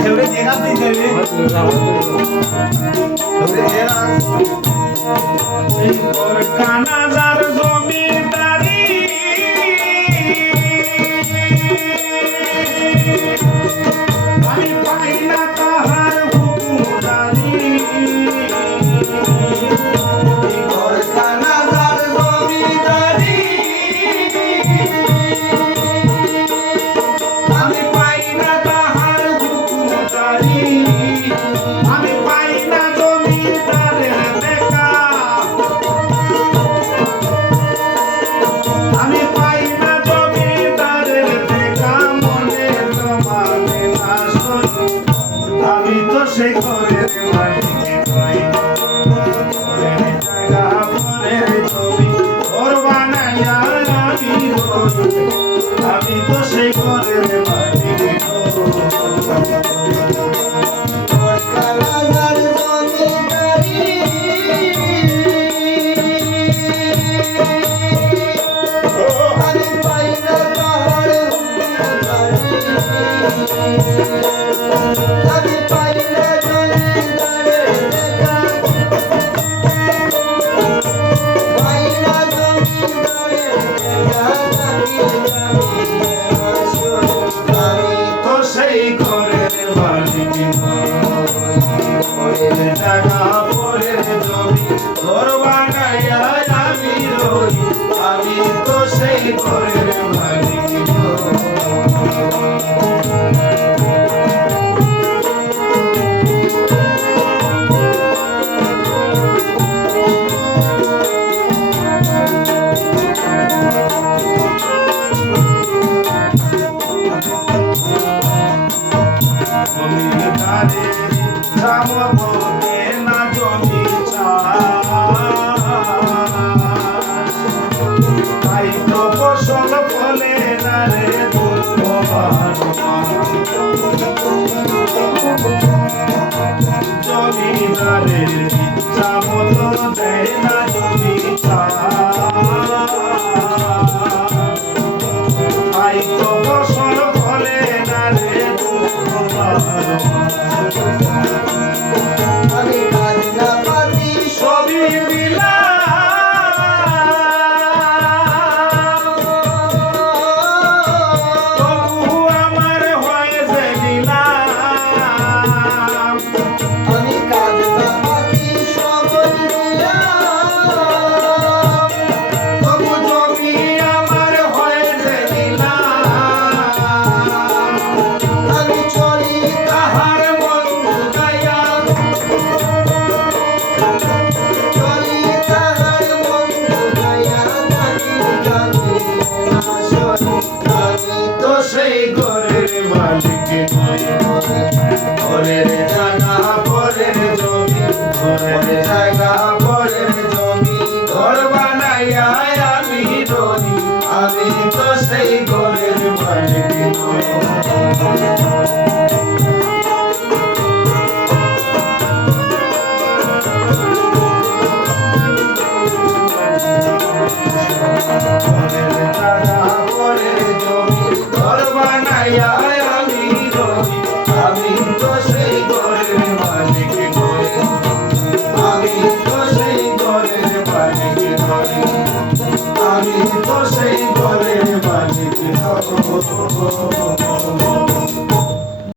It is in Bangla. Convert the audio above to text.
এবারে দেখা দিতে হবে তোর কানাজার জমিদারি আমি পাই না তাহার হুকুমদারি তোর কানাজার জমিদারি আমি পাই না তাহার হুকুমদারি আমি পাই না জমিদারের দেখা আমি পাই না জমিদারের দেখা মনে জমানে না শোনো আমি তো সে ঘরের মালিক নই ঘরের জায়গা ঘরের ছবি ঘর বানাইয়া আমি রই আমি তো সে ঘরের মালিক তোর কানাজার জমিদারি আমি পাই না তাহার হুকুমদারি আমি পাই না জমিদারের দেখা পাই না জমিদারের দেখা আমি তো সেই ঘরের মালিক নই ঘরের জায়গা ঘরের জমি ঘর বানাইয়া আমি রই আমি তো সেই ঘরের মালিক নই জমিদারের জামবকে না জমি তাই তো ফসল ফলে না রে দুঃখবান জমিদারের ইচ্ছা মতো দেয় না জমি তাই তো ফসল ফলে না রে আমি কান্না পাতি ছবি দিলাম তবু আমার হয়েছে নিলাম আমি কান্না পাতি সব দিলাম তবু জমি আমার হয়েছে নিলাম আমি চলি তাহার বন্ধু গাইয়া চলি তাহার বন্ধু গায়া থাকি জানি আসল আমি তো সেই ঘরের মালিক নই ঘরের জায়গা ঘরের জমি ঘরের জায়গা ঘরের জমি ঘর বানাইয়া আমি রই আমি তো সেই ঘরের মালিক নই ঘরের জায়গা ঘরের জমি ঘর বানাইয়া আমি রই আমি তো সেই ঘরের মালিক নই আমি তো সেই ঘরের মালিক নই আমি তো সেই ঘরের মালিক নই